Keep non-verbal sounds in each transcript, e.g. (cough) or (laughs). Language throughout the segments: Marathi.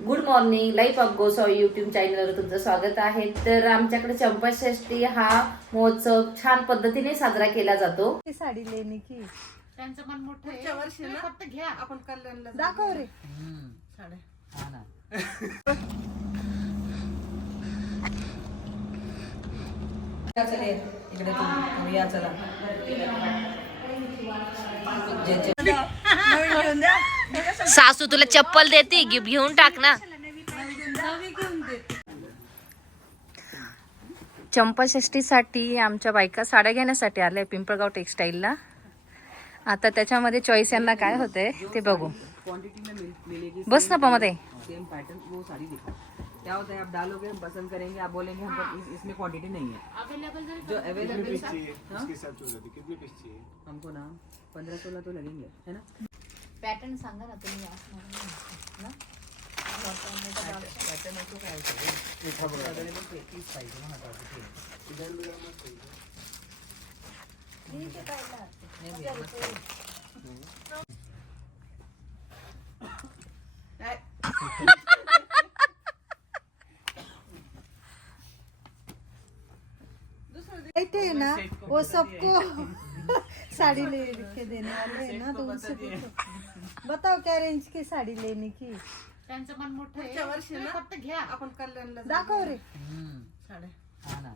Good morning life of Gosavi YouTube चॅनलवर तुमचं स्वागत आहे. तर आमच्याकडे चंपाषष्ठी हा महोत्सव छान पद्धतीने साजरा केला जातो. साडी लेणे की? त्यांचं मन मोठं आहे. पुढच्या वर्षी ना? फक्त घ्या. आपण कल्याणला दाखव रे. (laughs) सासू तुला चप्पल देते गिफ्ट घेऊन टाक ना. चंपाषष्टीसाठी आमच्या बायका साड्या घेण्यासाठी आल्या पिंपळगाव टेक्सटाईलला आता त्याच्यामध्ये चॉईस यांना काय होतंय ते बघू. क्वांटिटी में मिल, मिलेगी बस ना पमध्ये. सेम पैटर्न वो साड़ी देखो क्या होता है आप डालोगे हम पसंद करेंगे आप बोलेंगे हम इस, इसमें क्वांटिटी नहीं है अवेलेबल जर जो अवेलेबल उसके हिसाब से हो जाती कितने पीस चाहिए? हमको ना पंद्रह सोलह तो लगेंगे है ना? पॅटर्न सांगा ना तुम्ही असणार ना? काय ना (laughs) ना वो सबको साड़ी ले के देने वाले है ना तो. उनसे पूछो बताओ क्या रेंज की साड़ी लेने की? त्यांचं मन मोठं आहे. पुढच्या वर्षी तुम्ही ना? फक्त घ्या. आपण कल्याणला दाखव रे. हा ना.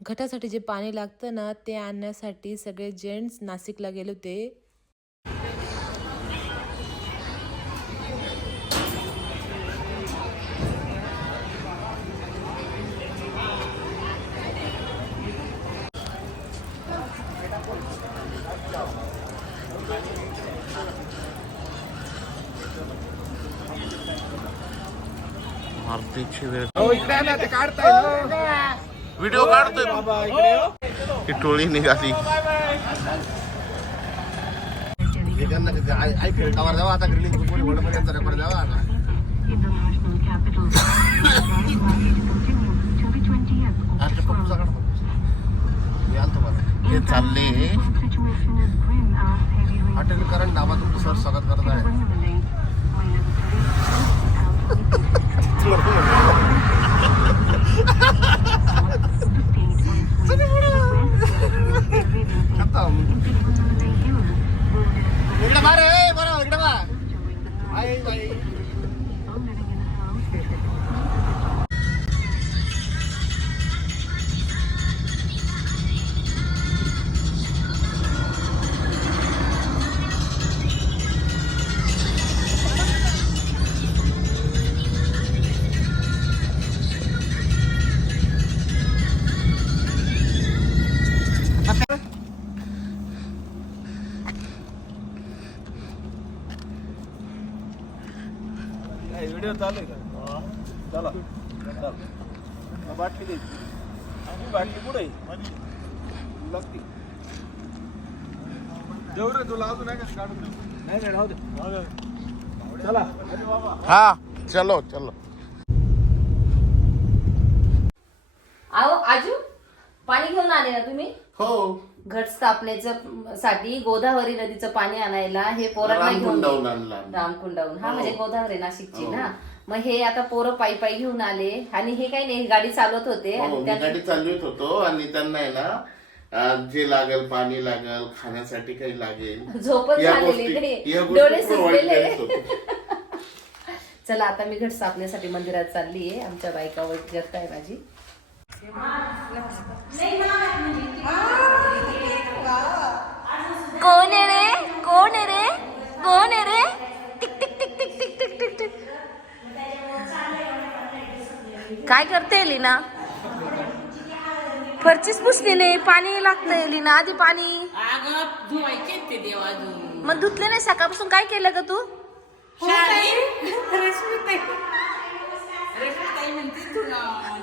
घटासाठी जे पाणी लागतं ना ते आणण्यासाठी सगळे जेंट्स नाशिकला गेले होते. व्हिडिओ काढतोय ही टोळी निघाली ऐक व्हिडिओ चालू आहे का? चला. चला. बाटली द्यायची आणि बाटली कुठे लागती. जेवढ रे तुला अजून आहे का काढून? नाही नाही राहू दे. चला. हा चलो चलो. आओ आजू पाणी घेऊन आले ना तुम्ही? हो. घट स्थापनेचं साठी गोदावरी नदीचं पाणी आणायला हे पोरांना घेऊन रामकुंडाहून हा हो. म्हणजे गोदावरी नाशिकची हो. ना? मग हे आता पोरं पायी पायी घेऊन आले आणि हे काही नाही गाडी चालवत होते हो गाडी चालवत होतो आणि त्यांना आहे ना जे लागेल पाणी लागेल खाण्यासाठी काही लागेल (laughs) गोष्टी डोळे. (laughs) चला आता मी घट स्थापनेसाठी मंदिरात चालली आहे आमच्या बायका वगैरे आहे माझी. कोण आहे रे? कोण आहे रे? कोण आहे रे? Tick tick tick tick tick tick tick tick. काय करते लीना? फरचीच पुसली नाही. पाणी लागतंय लीना. आधी पाणी. मग धुतले नाही सकाळपासून. काय केलं का तू? म्हणते तुला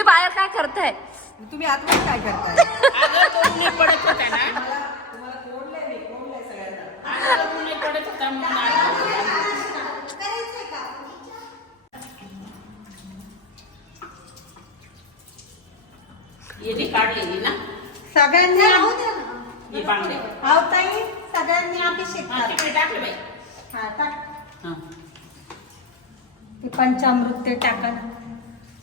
तुम्ही बाहेर काय करताय? तुम्ही आतमध्ये काय करताय? अगं तो ऊन पडत होता ना? अगं ऊन पडत होता म्हणून आलो. येली काढलेली ना? सगळ्यांनी ही बांगडे. ताई सगळ्यांनी अभिषेक हा, करा. तिकडे टाकले बाई. हा टाक. हा. ते पंचामृत ते टाका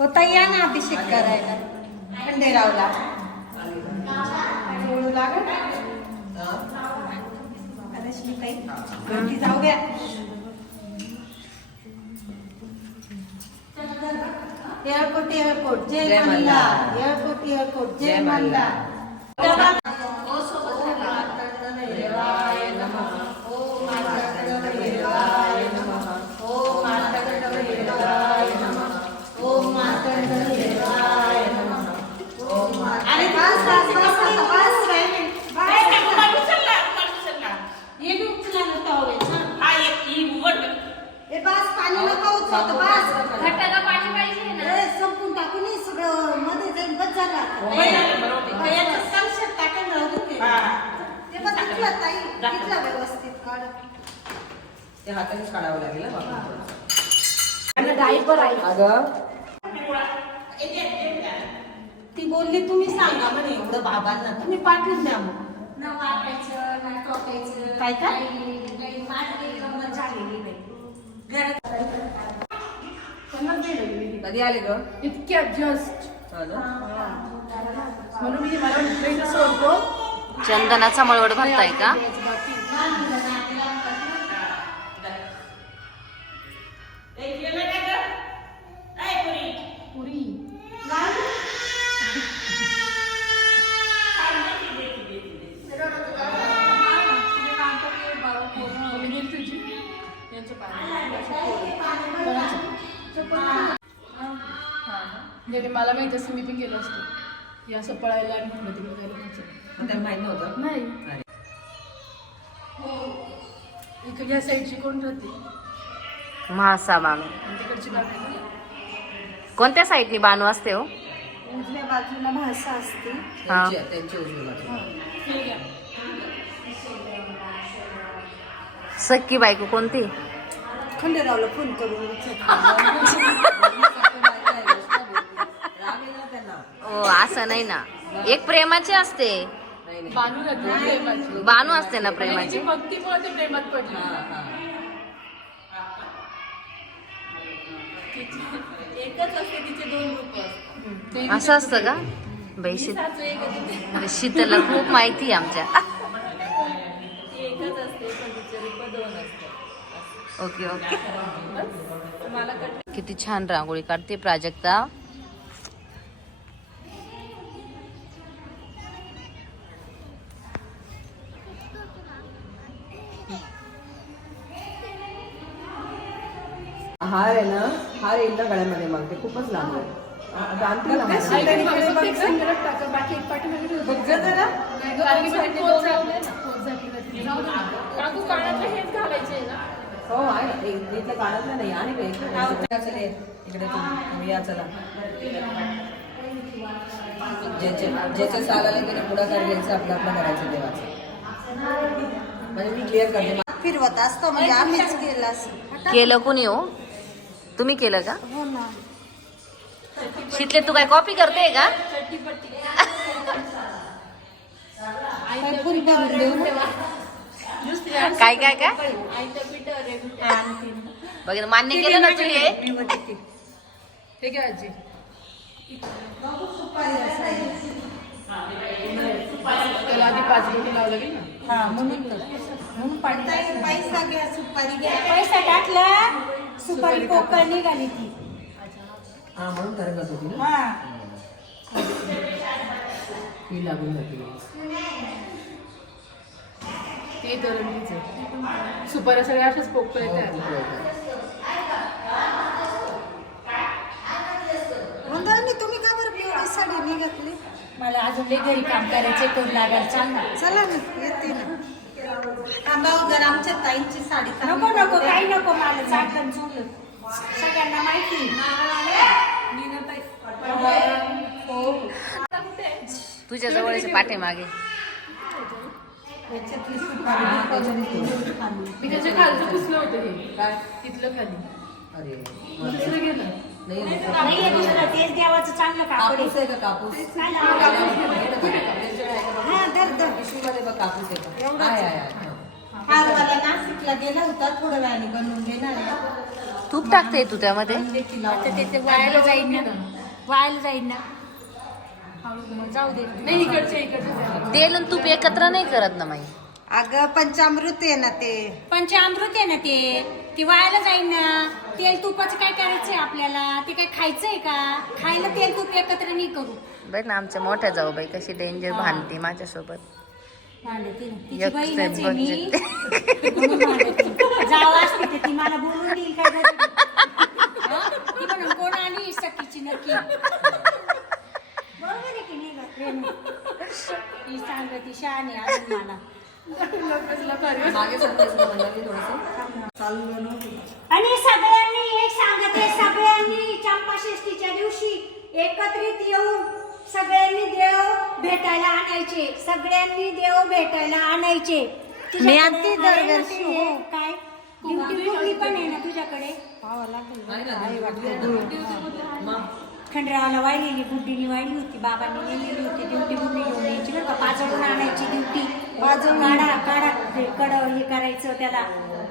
होता या ना अभिषेक करायला. खंडेरावला. हळूहळू रश्मी जाऊ द्या. एअरपोर्ट एअरपोर्ट जय जय मल्ला. एअरपोर्ट एअरपोर्ट जय मल्ला अरे बस बस बस बस बस ए, हे रुमाल उचलला, रुमाल उचलला. ये भी उचला ना टॉवेल हा. हा, एक ही उघड. ए बस पाणी नका उचलतो बस घट्टाला पाणी पाहिजे ना ए, संपून टाकून ये, सगळं मध्ये जाईल बस झाला वय झालं, बरोबर आहे. याचं संक्षेप टाकायला राहू दे ते. हा. ते बघ तिथलं ताई तिथलं व्यवस्थित काढ ते हातानेच काढावं लागेल हं बाबा. आहे. अगं. ती बोलली तुम्ही सांगा म्हणे एवढं बाबांना. तुम्ही पाठवून द्या मग. काय काय कधी आले ग? इतक्या जस्ट हो? म्हणून मी मला चंदनाचा मळवड भरताय का? असं पळायला आणि इकडे तिकडे जायला त्याला माहीत नव्हतं? नाही. अरे. इकडे या साईडची कोण राहते? म्हाळसा बाणू आणि तिकडची बाकी कोणत्या साईडनी बाणू असते हो? उजव्या बाजूला असते. हा. त्यांची बाजू. सक्की बायको कोणती? खंडेरावला फोन करून (laughs) विचार राग येईल ना ओ असं नाही ना. एक प्रेमाची असते. बानू राहते प्रेमाची. बाणू असते ना तिची प्रेमाची ते प्रेमात पडली. हा, हा. एकच असते तिचे दोन रूप असतात. ते असं असतं का? बाई सासू एक. शीतलला खूप माहिती आहे आमच्या. ती एकच असते पण तिचे रूप दोन असतात. Okay okay. किती छान रांगोळी काढते प्राजक्ता. हार आहे ना हार ना गळ्यामध्ये मग ते खूपच लांब आहे आता आणतील ना हार. बघ जरा. दे ना. काकू कानातलं हेच घालायचे ना हो आहे ना. एक- इथलं काढतलं नाही आणि काय इकडे चल ये. इकडे तू. तुम्ही या चला ज्याच्या ज्याच्या सालाला गेलं पुढाकार घ्यायचं आपलं आपलं करायचं देवाचं म्हणजे मी क्लिअर करते फिरवत असतो म्हणजे आम्हीच केलं असं केलं कोणी हो तुम्ही केलं का? हो ना. शीतले तू काय कॉपी करते का? काय काय काय? काय बघ मान्य केलं ना तू. हे हे घ्या आजी. त्याला आधी पाच मिनिटं लावलं लागेल ना हा. म्हणून तर. म्हणून पाणी पैसा घ्या सुपारी घ्या. पैसा टाकला? सुपारी पोकळ निघाली ती. हा म्हणून तरंगत होती ना? हा. ती लागून जाते. ते दरंगीच आहे. सुपाऱ्या सगळ्या अशाच पोकळ हो, येतात. वंदनी तुम्ही का बरं साडी नाही घातली? मला अजून लई घरी काम करायचे करू लागायला चाल ना. चला ना. येते ना. थांबा हो आमच्या ताईंची साडी नको नको काही नको मला चाटण सगळ्यांना माहिती. तुझ्या जवळचे पाठीमागे याच्यातली सुपारी मी त्याच्या खालचं पुसलं होतं हे. काय? तिथलं खाली. अरे मग दुसरं गेलं. नाही दुसरं. तेच देवाचं चांगलं कापूस आहे. का कापूस? पिशवीमध्ये बघ कापूस आहे का आहे आहे आहे. हा. हारवाला नाशिकला गेला होता थोड्या वेळाने बनवून आहे. तूप टाकते तू त्यामध्ये? आता ते- ते वायाला जाईल ना. वायाला जाईल ना. मग जाऊ दे. नाही इकडच्या इकडच्या तेल आणि तूप एकत्र नाही करत ना माई? अगं पंचामृत आहे ना ते. पंचामृत आहे ना ते. ते वायाला जाईल ना. तेल तुपाचं काय करायचंय आपल्याला? ते काय खायचंय का? खायला तेल तूप एकत्र नाही करू. बघ ना आमच्या मोठ्या जाऊ बाई कशी डेंजर भांडते माझ्यासोबत. भांडते ना. तिची एक बहीणच step आहे मी म्हणून भांडते. जावं असते तर ती मला बोलून देईल काय झालं? हं? ती म्हणून कोण आली सखीची नक्की बरोबर आहे की नाही गं, रेणू? ती सांगते शहाणी अजून मला मागे सरकायचं का मंडळी थोडंसं आणि सगळ्यांनी एक सांगते सगळ्यांनी चंपाषष्टीच्या दिवशी एकत्रित येऊन सगळ्यांनी देव भेटायला आणायचे. सगळ्यांनी देव भेटायला आणायचे. मी आणते दरवर्षी. काय? ड्युटी कुठली पण आहे ना तुझ्याकडे? खंडरावाला वाहिलेली गुड्डीने वाहिली होती बाबांनी नेलेली होती. ड्युटी गुड्डी घेऊन यायची बरं का? पाजळून आणायची ड्युटी. पाजळून. काढा काढा. ते कड हे करायचं त्याला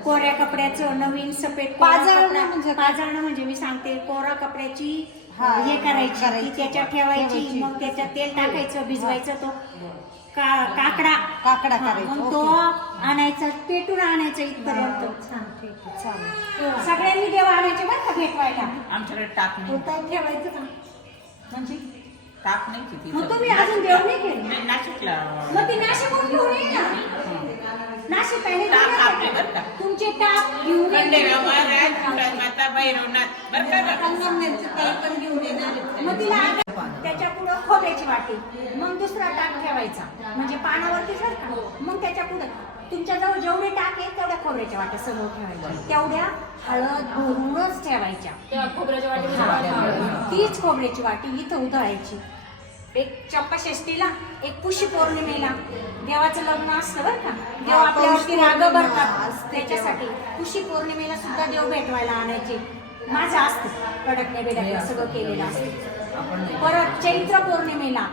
कोऱ्या कपड्याचं नवीन सफेद पाजळणं म्हणजे पाजळणं म्हणजे मी सांगते कोरा कपड्याची हे करायची ती त्याच्यात ठेवायची मग त्याच्यात तेल टाकायचं भिजवायचं तो का- काकडा. काकडा मग तो आणायचा पेटून आणायचा इथपर्यंत. सगळ्यांनी देव आणायचे बरं का भेटवायला? आमच्याकडे टाक ठेवायचं का? म्हणजे टाक नाही किती मग तुम्ही अजून देव नाही केले? नाशिकला. मग ती नाशिकहून घेऊन ये ना. बरं का? तुमचे टाप घेऊन ये. खंडेराव महाराज तुळजाई माता भैरवनाथ बरं का गं? संगमनेरचं तेल पण घेऊन येणार. मग तिला आता त्याच्या पुढं खोबऱ्याची वाटी. मग दुसरा टाक ठेवायचा. म्हणजे पानावरती का? मग त्याच्या पुढे. तुमच्या जवळ जेवढे टाक आहेत तेवढ्या खोबऱ्याच्या वाट्या समोर ठेवायच्या. तेवढ्या हळद भरूनच ठेवायच्या. त्या खोबऱ्याच्या वाटेमध्ये तीच खोबऱ्याची वाटी इथं उधळायची. एक चंपाषष्टीला एक पुशी पौर्णिमेला देवाचं लग्न असतं बरं का देव आपल्यावरती राग भरतात त्याच्यासाठी पुशी पौर्णिमेला सुद्धा देव भेटवायला आणायचे माझं असतं कडकण्या बेडकण्या सगळं केलेलं असतं परत चैत्र पौर्णिमेला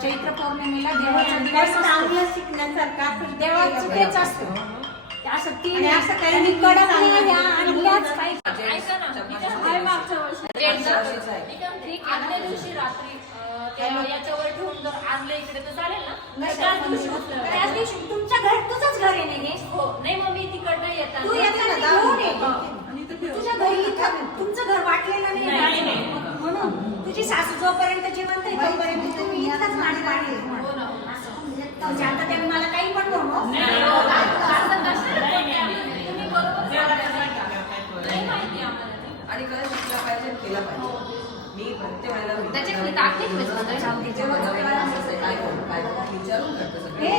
चैत्र पौर्णिमेला देवाचा शिकण्यासारखं देवाचं तेच असतं असं तीन असं काही आणल्याच पाहिजे आदल्या दिवशी रात्री याच्यावर ठेवून जर आणलं इकडे तर चालेल ना? त्याच दिवशी उचलावं. त्याच दिवशी तुमचं घर तुझंच घर आहे ना हे हो नाही मग मी तिकडनं येतात. तू येताना घेऊन ये. तुझ्या घरी इथं तुमचं घर वाटलेलं नाही. नाही, ना. नाही. म्हणून तुझी सासू जोपर्यंत जिवंत आहे तोपर्यंत तुम्ही इथंच हो ना म्हणजे आता ते मला काही पण नको नाही, हो, असं कसं? नाही, नाही, नाही. तुम्ही बरोबर सांगताय. नाही माहिती आम्हाला. ते. आणि खरं शिकला पाहिजे केला पाहिजे. मी प्रत्येक वेळेला? तिचे विचारून करतो. हे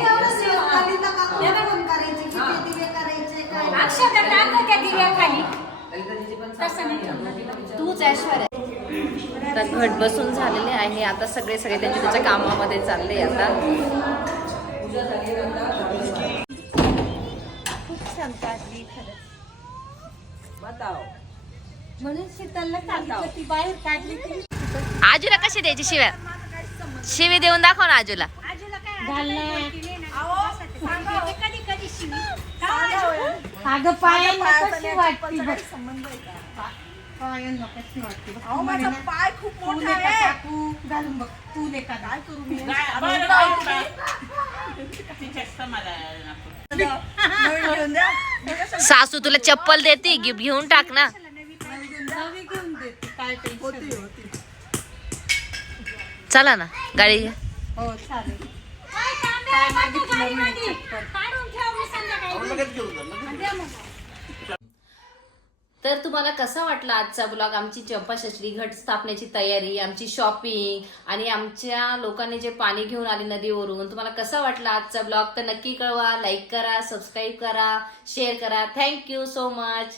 ऐश्वर्या तर घट बसून झालेले आहे. आता सगळे सगळे त्यांच्या त्याच्या कामामध्ये चालले आता. पूजा झाली नंतर खूप छान काढली खरंच बताव म्हणून शीतलला सांगितलं ती बाहेर काढली ती आजूला कशी द्यायची शिव्या? शिवी देऊन दाखव ना आजूला. कधी कधी शिवी. अगं पायांना कशी वाटते बघ. पायांना कशी वाटते बघ. माझा पाय खूप मोठा आहे. टाकू घालून बघ. तू लेका काय करू मी? काय- बरं, बरं, बरं. तिच्या समाधानात. सासू तुला चप्पल देते गिफ्ट घेऊन टाक ना. देते काय टेन्शन चला ना गाडी घ्या हो चालेल. काय मागितलं मी चप्पल. काढून ठेव मी संध्याकाळी. लगेच घेऊन जा लगेच. द्या मग. तर तुम्हाला कसा वाटला आजचा ब्लॉग आमची चंपाषष्ठी घट स्थापनेची तयारी आमची शॉपिंग आणि आमच्या लोकांनी जे पाणी घेऊन आले नदीवरून तुम्हाला कसा वाटला आजचा ब्लॉग तर नक्की कळवा लाईक करा सबस्क्राईब करा शेअर करा. Thank you so much